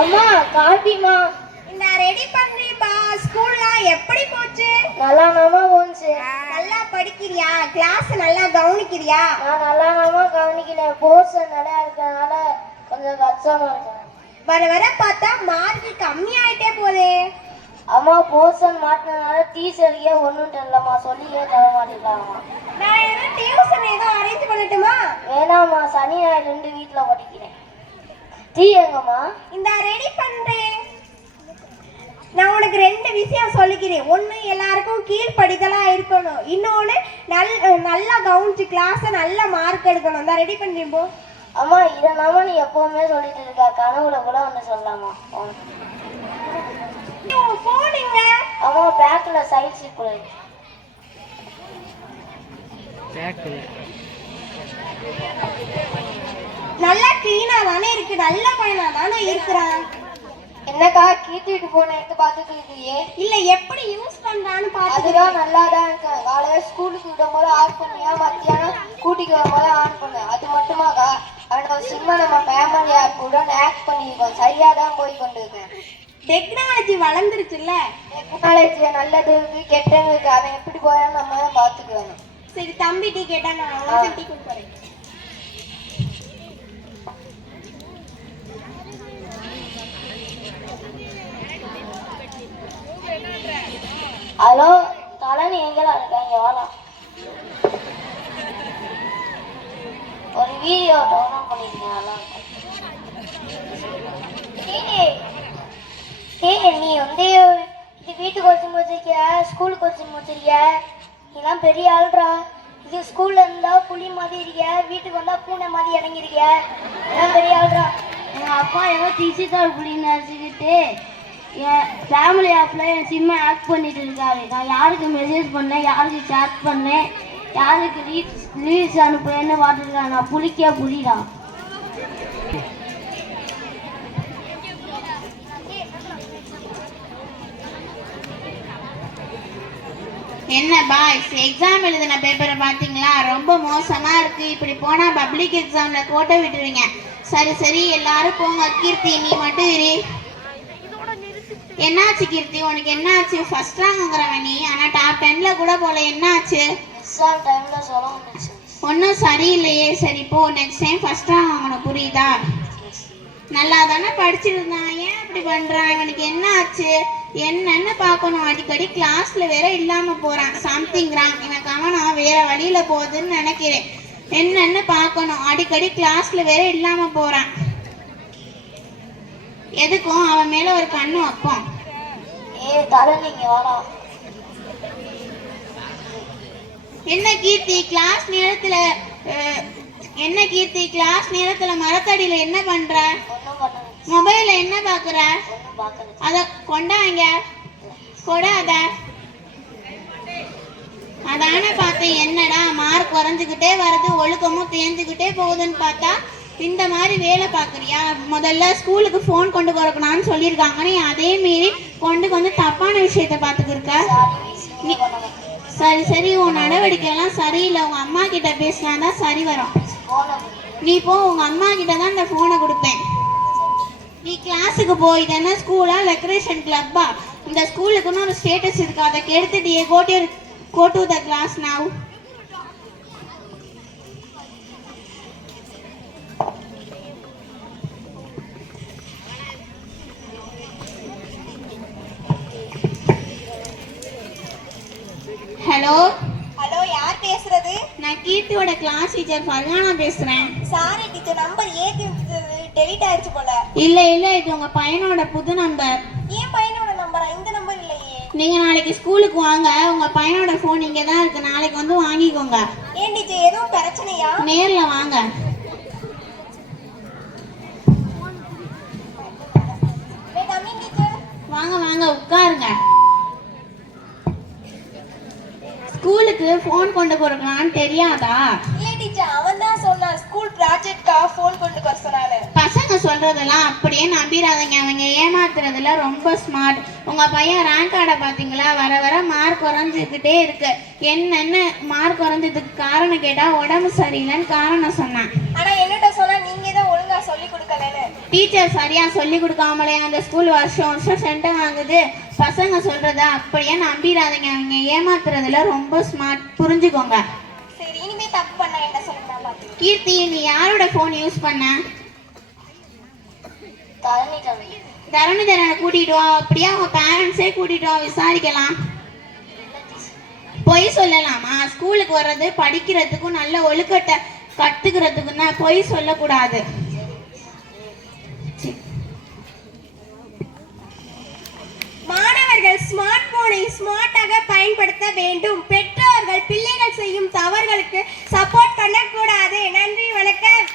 அம்மா காட்டிமா இந்த ரெடி பண்றீப்பா. ஸ்கூல்லாம் எப்படி போச்சு? நல்லா போச்சு. நல்லா படிக்கிறியா? கிளாஸ் நல்லா கவனிக்கிறியா? நான் நல்லா கவனிக்கிறேன். போர்ஷன் நிறையா இருக்கிறதுனால கொஞ்சம் கஷ்டமா இருக்கு. வர வர பார்த்தா மார்க் கம்மியாயிட்டே போதே. அம்மா போர்ஷன் மாட்டினால டீச்சருக்கே ஒன்றும் தெரியலம்மா, சொல்லியே தர மாட்டேங்கலாமா. நான் ஏதோ டியூஷன் ஏதோ அரேஞ்ச் பண்ணட்டுமா? வேணாம்மா, சனி ஞாயிறு 2 வீட்டில் படிக்கிறேன். டீ எங்கம்மா? இந்த ரெடி பண்றேன். நான் உனக்கு 2 விஷயம் சொல்லிக்கிறேன். ஒன்று, எல்லாருக்கும் கீழ்ப்படிதலா இருக்கணும். இன்னொன்று, நல்லா கவனிச்சு கிளாஸை நல்ல மார்க் எடுக்கணும். இந்த ரெடி பண்ணுறேன் போ. அம்மா இதை நாம நீ எப்பவுமே சொல்லிட்டு இருக்கா, கனவுல கூட ஒன்று சொல்லலாமா? போனீங்க அம்மா பேக்ல சைட் சீப்புல நல்லா கிளீனா தானே இருக்கு. நல்ல பையனா தானே இருக்கிறான். என்னக்கா கீட்டிட்டு போன எடுத்து பார்த்துட்டு இருக்கியே? இல்ல, எப்படி யூஸ் பண்றான்னு பார்த்து. அதுதான் நல்லா தான் இருக்கேன். காலையில ஸ்கூலுக்கு விடும் போது ஆன் பண்ணியா, மத்தியானம் கூட்டிக்கு வரும்போது ஆன் பண்ணேன். அது மட்டுமாக்கா, ஆனால் சிம்ம நம்ம ஃபேமிலி ஆப் கூட ஆக்ட் பண்ணியிருக்கோம். சரியா தான் போய் கொண்டு இருக்கேன். டெக்னாலஜி வளர்ந்துருச்சுல்ல. டெக்னாலஜி நல்லது இருக்கு, கெட்டது இருக்கு. அவன் எப்படி போயான்னு நம்ம தான் பார்த்துக்கணும். சரி, தம்பி டீ கேட்டா நான் டீ கொடுக்குறேன். ஹலோ தலனி, எங்கெல்லாம் இருக்கா? இங்க வாழா. ஒரு வீடியோ டவுன்லோட் பண்ணிருக்கேன். நல்லா நீ வந்து இது வீட்டுக்கு வச்சு முடிச்சிருக்கிய, ஸ்கூலுக்கு வச்சு முடிச்சிருக்கிய. இதெல்லாம் பெரிய ஆள்றா. இது ஸ்கூல்ல இருந்தா புலி மாதிரி இருக்கிய, வீட்டுக்கு வந்தா பூனை மாதிரி இறங்கிருக்கிய. இதெல்லாம் பெரிய ஆள்றா. எங்க அப்பா ஏதோ டிஜிட்டல் புலின்னு நினச்சிக்கிட்டு என் ஃபேமிலி ஆப்பில் என் சிம்மை ஆக்ட் பண்ணிட்டு இருக்காரு. நான் யாருக்கு மெசேஜ் பண்ணேன், யாருக்கு சேட் பண்ணேன், யாருக்கு ரீல்ஸ் அனுப்புறேன்னு பார்த்துருக்காங்க. நான் புலிதான். என்ன பாய்ஸ், எக்ஸாம் எழுதின பேப்பரை பார்த்தீங்களா? ரொம்ப மோசமா இருக்கு. இப்படி போனா பப்ளிக் எக்ஸாம்ல கோட்டை விட்டுருவீங்க. சரி எல்லாரும் போங்க. கீர்த்தி நீ மட்டும் இரு. என்னாச்சு கீர்த்தி, உனக்கு என்னாச்சு? ஃபர்ஸ்ட் ரேங்க்ங்கிறவன் நீ, ஆனா டாப் 10ல கூட போல. என்னாச்சு? எக்ஸாம் டைம்ல சொல்ல ஒன்றும் சரியில்லையே. சரி போ, நெக்ஸ்ட் டைம் ஃபர்ஸ்ட் ரேங்க் வாங்கணும், புரியுதா? நல்லா தானே படிச்சிருந்தான், ஏன் இப்படி பண்றான்? இவனுக்கு என்ன ஆச்சு என்னன்னு பார்க்கணும். அடிக்கடி கிளாஸ்ல வேற இல்லாம போறான். Something wrong. இவன் கவனம் வேற வழியில போகுதுன்னு நினைக்கிறேன். என்னன்னு பார்க்கணும். அடிக்கடி கிளாஸ்ல வேற இல்லாம போறான். எதுக்கும் அவன் மேல ஒரு கண்ணு வைப்போம். என்ன கீர்த்தி கிளாஸ் நேரத்துல மரத்தடியில என்ன பண்ற? மொபைல்ல என்ன பாக்குற? அத கொண்டாங்க கொடாத. அதான பார்த்தேன். என்னடா மார்க் குறைஞ்சுக்கிட்டே வருது, ஒழுக்கமும் தேர்ந்துக்கிட்டே போகுதுன்னு பார்த்தா இந்த மாதிரி வேலை பார்க்குறியா? முதல்ல ஸ்கூலுக்கு ஃபோன் கொண்டு வரக்கூடாதுன்னு சொல்லியிருக்காங்க. நீ அதே மீறி கொண்டு தப்பான விஷயத்த பார்த்துக்கிருக்க. சரி உன் நடவடிக்கைலாம் சரியில்லை. உங்க அம்மா கிட்ட பேசினா தான் சரி வரும். நீ போ, உங்க அம்மா கிட்ட தான் இந்த ஃபோனை கொடுப்பேன். நீ கிளாஸுக்கு போ. இது என்ன ஸ்கூலா, ரெக்ரேஷன் கிளப்பா? இந்த ஸ்கூலுக்குன்னு ஒரு ஸ்டேட்டஸ் இருக்கு, அதை கெடுத்துட்டு go to the class now. Hello யார் பேசுறது? நான் கீர்த்தியோட கிளாஸ் டீச்சர் ஃபர்ஹானா பேசுறேன். சாரி டீச்சர், நம்பர் ஏத்தி டெலீட் ஆயிடுச்சு போல. இல்ல இது உங்க பையனோட புது நம்பர். ஏன் பையனோட நம்பரா? இந்த நம்பர் இல்லையே. நீங்க நாளைக்கு ஸ்கூலுக்கு வாங்க, உங்க பையனோட போன் இங்க தான் இருக்கு. நாளைக்கு வந்து வாங்கிக்கோங்க. ஏன் டீச்சர், எதுவும் பிரச்சனையா? நேர்ல வாங்க. வாங்க உட்காருங்க. ஸ்கூலுக்கு ஃபோன் கொண்டு போறதுனான்னு தெரியாதா? இல்ல டீச்சர், அவன் தான் சொன்னான் ஸ்கூல் ப்ராஜெக்ட்காக ஃபோன் கொண்டு வர சொன்னாரு. பசங்க சொல்றதெல்லாம் அப்படியே நம்பிடாதீங்க. அவங்க ஏமாத்துறதுல ரொம்ப ஸ்மார்ட். உங்க பையன் ரேங்க் கார்டை பாத்தீங்களா? வர மார்க் குறைஞ்சிக்கிட்டே இருக்கு. என்னன்னு மார்க் குறைஞ்சதுக்கு காரணம் கேட்டா உடம்பு சரியில்லைன்னு காரணம் சொன்னான். ஆனா என்னட்ட சொன்னா நீங்க தான் ஒழுங்கா சொல்லி கொடுக்கலன்னு. டீச்சர் சரியா சொல்லி கொடுக்காமலே அந்த ஸ்கூல் வருஷம் வருஷம் சென்டை வாங்குது. பசங்க சொல்றத அப்படியே நம்பிடாதீங்க, அவங்க ஏமாத்துறதுல ரொம்ப ஸ்மார்ட், புரிஞ்சுக்கோங்க. சரி, இனிமே தப்பு பண்ண என்ன சொல்லுங்க. கீர்த்தி, நீ யாரோட ஃபோன் யூஸ் பண்ண? தரணிதரனை கூட்டிட்டு வா, அப்படியே அவங்க பேரண்ட்ஸே கூட்டிட்டு வா, விசாரிக்கலாம். பொய் சொல்லலாமா? ஸ்கூலுக்கு வர்றது படிக்கிறதுக்கும் நல்ல ஒழுக்கத்தை கத்துக்கிறதுக்குன்னா பொய் சொல்லக்கூடாது. மாணவர்கள் ஸ்மார்ட் போனை ஸ்மார்ட்டாக பயன்படுத்த வேண்டும். பெற்றோர்கள் பிள்ளைகள் செய்யும் தவறுகளுக்கு சப்போர்ட் பண்ணக்கூடாது. நன்றி, வணக்கம்.